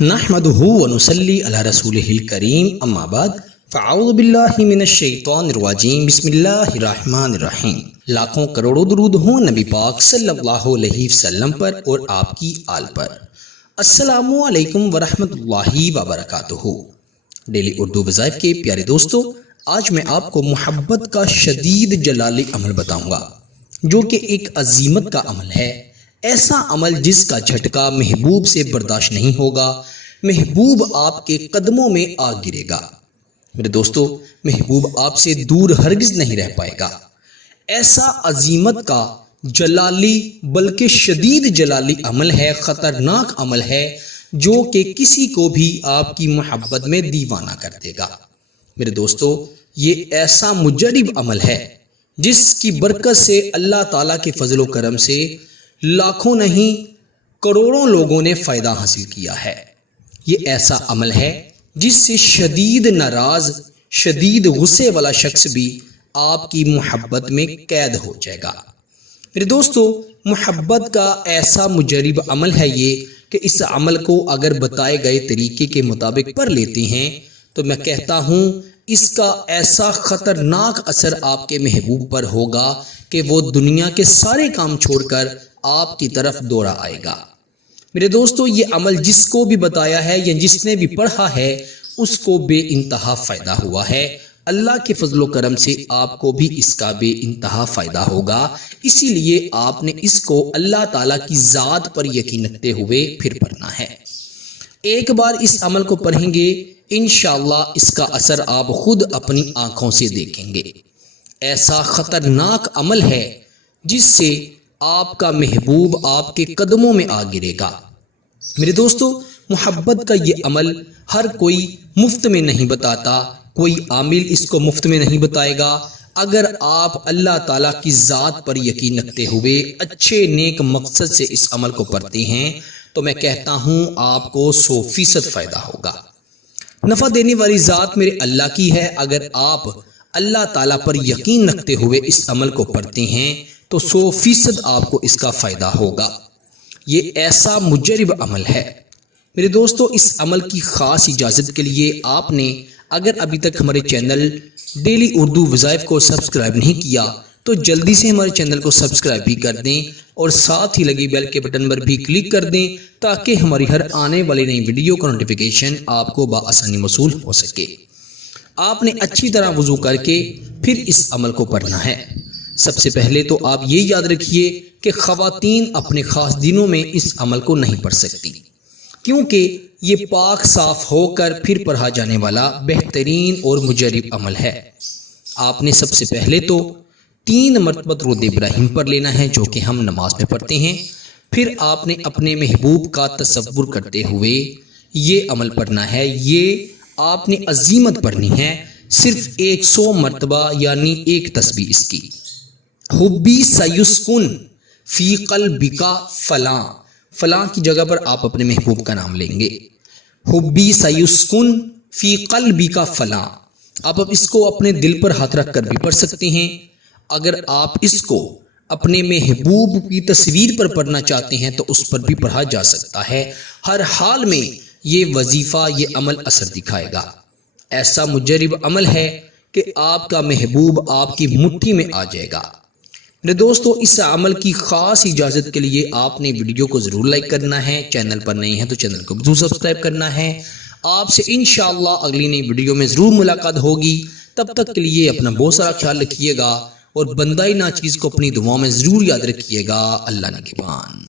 نحمدہ ونصلی علی رسولہ الکریم اما بعد فاعوذ باللہ من الشیطان الرجیم بسم اللہ الرحمن الرحیم۔ لاکھوں کروڑوں درود ہوں نبی پاک صلی اللہ علیہ وسلم پر اور آپ کی آل پر۔ السلام علیکم ورحمۃ اللہ وبرکاتہ۔ ڈیلی اردو وظائف کے پیارے دوستو، آج میں آپ کو محبت کا شدید جلالی عمل بتاؤں گا جو کہ ایک عزیمت کا عمل ہے، ایسا عمل جس کا جھٹکا محبوب سے برداشت نہیں ہوگا، محبوب آپ کے قدموں میں آ گرے گا۔ میرے دوستو، محبوب آپ سے دور ہرگز نہیں رہ پائے گا۔ ایسا عظیمت کا جلالی بلکہ شدید جلالی عمل ہے، خطرناک عمل ہے جو کہ کسی کو بھی آپ کی محبت میں دیوانہ کر دے گا۔ میرے دوستو، یہ ایسا مجرب عمل ہے جس کی برکت سے اللہ تعالیٰ کے فضل و کرم سے لاکھوں نہیں کروڑوں لوگوں نے فائدہ حاصل کیا ہے۔ یہ ایسا عمل ہے جس سے شدید ناراض، شدید غصے والا شخص بھی آپ کی محبت میں قید ہو جائے گا۔ میرے دوستو، محبت کا ایسا مجرب عمل ہے یہ کہ اس عمل کو اگر بتائے گئے طریقے کے مطابق پڑھ لیتے ہیں تو میں کہتا ہوں اس کا ایسا خطرناک اثر آپ کے محبوب پر ہوگا کہ وہ دنیا کے سارے کام چھوڑ کر آپ کی طرف دوڑا آئے گا۔ میرے دوستو، یہ عمل جس کو بھی بتایا ہے یا جس نے بھی پڑھا ہے اس کو بے انتہا فائدہ ہوا ہے۔ اللہ کے فضل و کرم سے آپ کو بھی اس کا بے انتہا فائدہ ہوگا، اسی لیے آپ نے اس کو اللہ تعالیٰ کی ذات پر یقین رکھتے ہوئے پھر پڑھنا ہے۔ ایک بار اس عمل کو پڑھیں گے، انشاءاللہ اس کا اثر آپ خود اپنی آنکھوں سے دیکھیں گے۔ ایسا خطرناک عمل ہے جس سے آپ کا محبوب آپ کے قدموں میں آ گرے گا۔ میرے دوستو، محبت کا یہ عمل ہر کوئی مفت میں نہیں بتاتا، کوئی عامل اس کو مفت میں نہیں بتائے گا۔ اگر آپ اللہ تعالیٰ کی ذات پر یقین رکھتے ہوئے اچھے نیک مقصد سے اس عمل کو پڑھتے ہیں تو میں کہتا ہوں آپ کو 100% فائدہ ہوگا۔ نفع دینے والی ذات میرے اللہ کی ہے۔ اگر آپ اللہ تعالیٰ پر یقین رکھتے ہوئے اس عمل کو پڑھتے ہیں تو 100% آپ کو اس کا فائدہ ہوگا۔ یہ ایسا مجرب عمل ہے۔ میرے دوستو، اس عمل کی خاص اجازت کے لیے آپ نے اگر ابھی تک ہمارے چینل ڈیلی اردو وظائف کو سبسکرائب نہیں کیا تو جلدی سے ہمارے چینل کو سبسکرائب بھی کر دیں اور ساتھ ہی لگی بیل کے بٹن پر بھی کلک کر دیں تاکہ ہماری ہر آنے والی نئی ویڈیو کا نوٹیفیکیشن آپ کو بآسانی موصول ہو سکے۔ آپ نے اچھی طرح وضو کر کے پھر اس عمل کو پڑھنا ہے۔ سب سے پہلے تو آپ یہ یاد رکھیے کہ خواتین اپنے خاص دنوں میں اس عمل کو نہیں پڑھ سکتی، کیونکہ یہ پاک صاف ہو کر پھر پڑھا جانے والا بہترین اور مجرب عمل ہے۔ آپ نے سب سے پہلے تو 3 مرتبہ درود ابراہیم پڑھ لینا ہے جو کہ ہم نماز میں پڑھتے ہیں۔ پھر آپ نے اپنے محبوب کا تصور کرتے ہوئے یہ عمل پڑھنا ہے۔ یہ آپ نے عظیمت پڑھنی ہے، صرف 100 مرتبہ یعنی ایک تسبیح اس کی۔ حبی سیسکن فی قلبک فلاں، فلاں کی جگہ پر آپ اپنے محبوب کا نام لیں گے۔ حبی سیسکن فی قلبک فلاں، آپ اب اس کو اپنے دل پر ہاتھ رکھ کر بھی پڑھ سکتے ہیں۔ اگر آپ اس کو اپنے محبوب کی تصویر پر پڑھنا چاہتے ہیں تو اس پر بھی پڑھا جا سکتا ہے۔ ہر حال میں یہ وظیفہ، یہ عمل اثر دکھائے گا۔ ایسا مجرب عمل ہے کہ آپ کا محبوب آپ کی مٹھی میں آ جائے گا۔ میرے دوستو، اس عمل کی خاص اجازت کے لیے آپ نے ویڈیو کو ضرور لائک کرنا ہے، چینل پر نئے ہیں تو چینل کو ضرور سبسکرائب کرنا ہے۔ آپ سے انشاءاللہ اگلی نئی ویڈیو میں ضرور ملاقات ہوگی۔ تب تک کے لیے اپنا بہت سارا خیال رکھیے گا اور بندہ ناچیز کو اپنی دعاؤں میں ضرور یاد رکھیے گا۔ اللہ نگہبان۔